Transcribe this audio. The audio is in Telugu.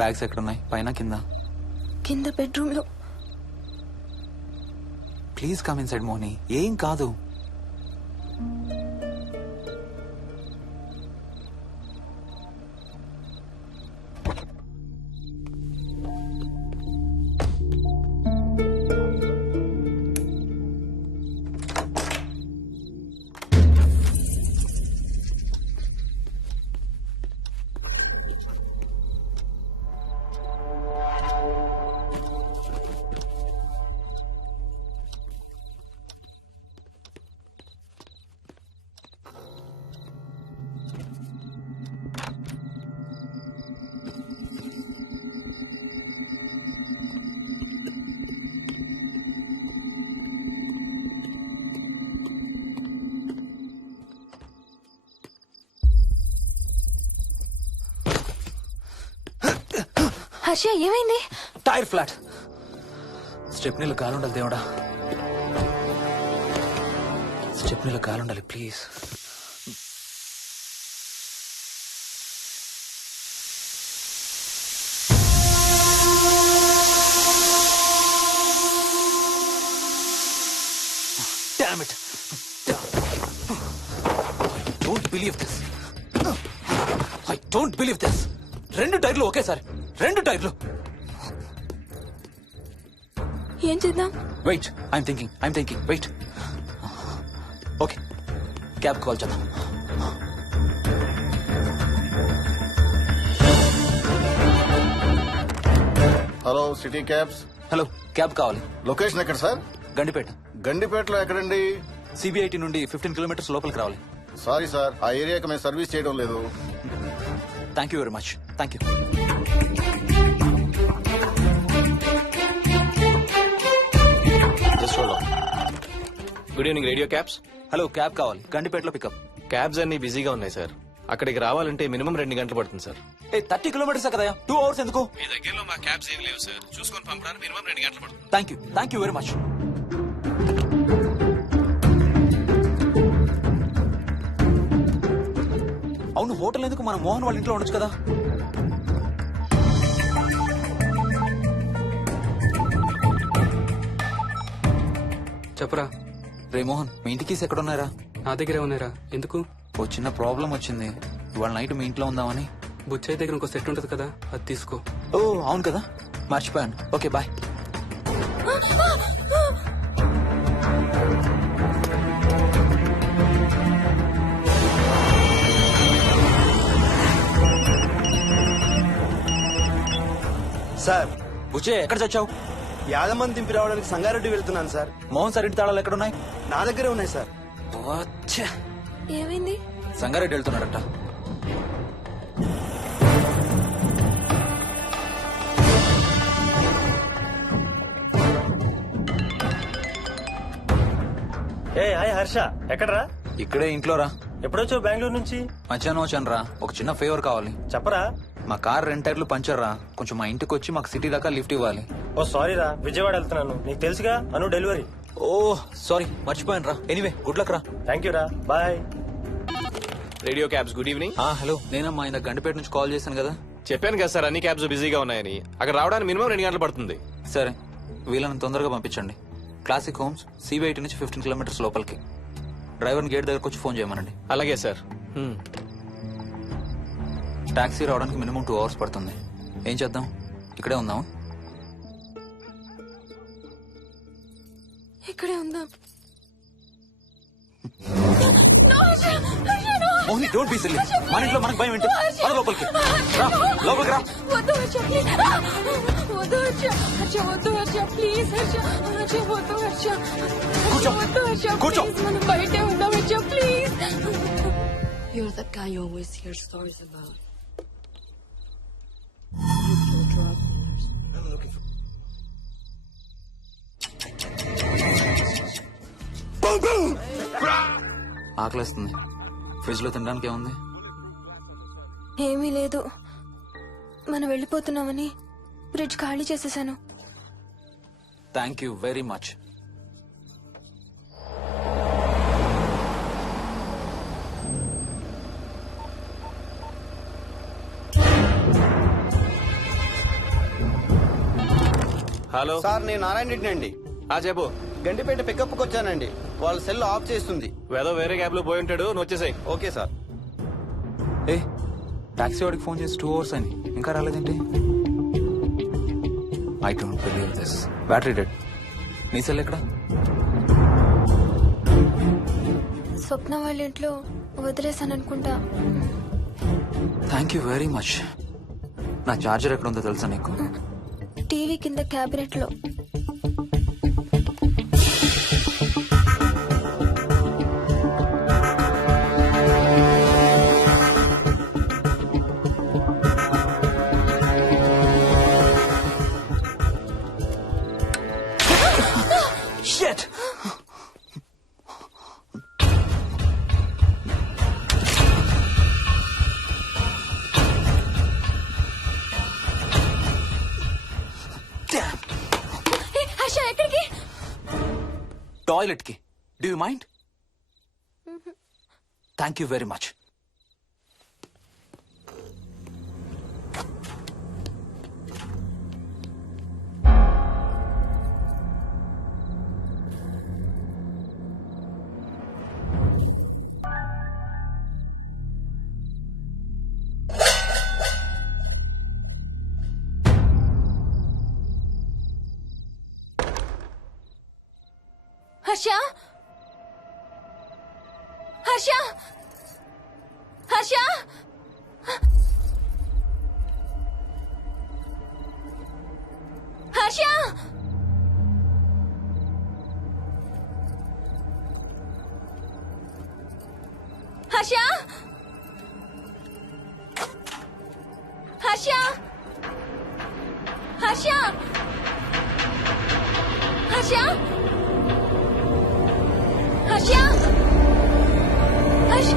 బ్యాగ్స్ ఎక్కడున్నాయి? పైన కింద? కింద బెడ్రూమ్ లో. Please come inside Moni. ఏం కాదు. హర్ష ఏమైంది? Tyre flat. స్టెప్నీలో కాలుండాలి దేవుడా. స్టెప్నీలో కాలుండాలి please. Damn it. I don't believe this. రెండు టైర్లు ఒకేసారి. రెండు టైర్లు. ఏం చేద్దాం? Wait, I'm thinking. Wait. Okay, cab call చేద్దాం. Hello, city cabs. Hello, cab కావాలి. లొకేషన్ ఎక్కడ సార్? గండిపేట. గండిపేటలో ఎక్కడండి? సిబిఐటి నుండి 15 కిలోమీటర్స్ లోపలికి రావాలి. సారీ సార్, ఆ ఏరియాకి మేము సర్వీస్ చేయడం లేదు. Thank you very much. Thank you. Good evening radio cabs. Hello, cab కావాలి. గండిపేటలో పికప్. క్యాబ్స్ అన్ని బిజీగా ఉన్నాయి సార్. అక్కడికి రావాలంటే మినిమం 2 గంటలు పడుతుంది సార్. 30 కిలోమీటర్స్ కదా, 2 అవర్స్ ఎందుకు? మీ దగ్గరలో మా క్యాబ్స్ ఏం లేవు సార్. చూసుకొని పంపడానికి మినిమం 2 గంటలు పడుతుంది. Thank you very much. అవును, హోటల్ ఎందుకు? మన మోహన్ వాళ్ళ ఇంట్లో ఉండొచ్చు కదా. చెప్పరా. రే మోహన్, మీ ఇంటికి ఎక్కడ ఉన్నారా? నా దగ్గరే ఉన్నారా? ఎందుకు? ఓ చిన్న ప్రాబ్లం వచ్చింది. ఇవాళ నైట్ మీ ఇంట్లో ఉందామని. బుచ్చయ్య దగ్గర ఇంకో సెట్ ఉంటది కదా, అది తీసుకో. ఓ అవును కదా, మర్చిపోయాను. Okay bye. సార్, బుచ్చే ఎక్కడ చచ్చావు? యాదమ్మని దింపి రావడానికి సంగారెడ్డి వెళ్తున్నాను సార్. మోహన్ సార్ ఇంటి తాళాలు ఎక్కడ ఉన్నాయి? నా దగ్గరే ఉన్నాయి సార్. ఏమైంది? సంగారెడ్డి వెళ్తున్నాడట. ఏ హాయ్ హర్ష, ఎక్కడరా? ఇక్కడే ఇంట్లో రా. ఎప్పుడొచ్చావు బెంగళూరు నుంచి? మధ్యాహ్నం వచ్చాను రా. ఒక చిన్న ఫేవర్ కావాలి. చెప్పరా. మా కార్ 2 టైర్లు పంచర్ రా. కొంచెం మా ఇంటికి వచ్చి మాకు సిటీ దాకా లిఫ్ట్ ఇవ్వాలి. ఓ సారీ రా, విజయవాడ వెళ్తున్నాను. నీకు తెలుసుగా, అను డెలివరీ. ఓ సారీ, మర్చిపోయాను రా. ఎనీవే, గుడ్ లక్ రా. థ్యాంక్ యూ రా, bye. Radio cabs good evening. Hello, నేనమ్మా ఇంత గండిపేట నుంచి కాల్ చేశాను కదా. చెప్పాను కదా సార్, అన్ని క్యాబ్స్ బిజీగా ఉన్నాయని. అక్కడ రావడానికి మినిమం 2 గంటలు పడుతుంది. సరే, వీళ్ళని తొందరగా పంపించండి. క్లాసిక్ హోమ్స్ సిబిఐటి నుంచి 15 కిలోమీటర్స్ లోపలికి. డ్రైవర్ని గేట్ దగ్గరకు వచ్చి ఫోన్ చేయమనండి. అలాగే సార్. టాక్సీ రావడానికి మినిమం 2 అవర్స్ పడుతుంది. ఏం చేద్దాం? ఇక్కడే ఉందాం. ఇక్కడే ఉందాం. Mohini, don't be silly. మన ఇంట్లో మనకు భయం ఏంటి? మన లోపలికి రా, లోపలికి రా. వద్దు హర్ష, ప్లీజ్. వద్దు హర్ష, హర్ష వద్దు హర్ష, ప్లీజ్ హర్ష. హర్ష వద్దు హర్ష. కూర్చో. వద్దు హర్ష, కూర్చో. ప్లీజ్. మనం బయటే ఉందాం Harsha, please. You're that guy you always hear stories about. You kill drug dealers. I'm looking for... ఆకలిస్తుంది. ఫ్రిడ్జ్ లో తినడానికి ఏముంది? ఏమీ లేదు. మనం వెళ్ళిపోతున్నామని ఫ్రిడ్జ్ ఖాళీ చేసేసాను. Thank you very much. Hello sir నేను నారాయణ రెడ్డి అండి. చెప్పు. గండిపేట పికప్కి వచ్చానండి. వాళ్ళ సెల్ ఆఫ్ చేస్తుంది. ఏదో వేరే క్యాబ్ లో పోయి ఉంటాడు, నువ్వు వచ్చేసాయి. Okay sir. ఏ టాక్సీ వాడికి ఫోన్ చేసి 2 hours అని ఇంకా రాలేదేంటి? I don't believe this. Battery dead. నీ సెల్ ఎక్కడ? స్వప్న వాళ్ళ ఇంట్లో వదిలేసాను అనుకుంటా. Thank you very much. నా చార్జర్ ఎక్కడ ఉందో తెలుసా నీకు? టీవీ కింద క్యాబినెట్ లో. Shit! Damn! హర్ష ఎక్కడికి? టాయిలెట్ కి. Do you mind? Thank you very much. Harsha Harsha Harsha Harsha Harsha Harsha Harsha Harsha Harsha Harsha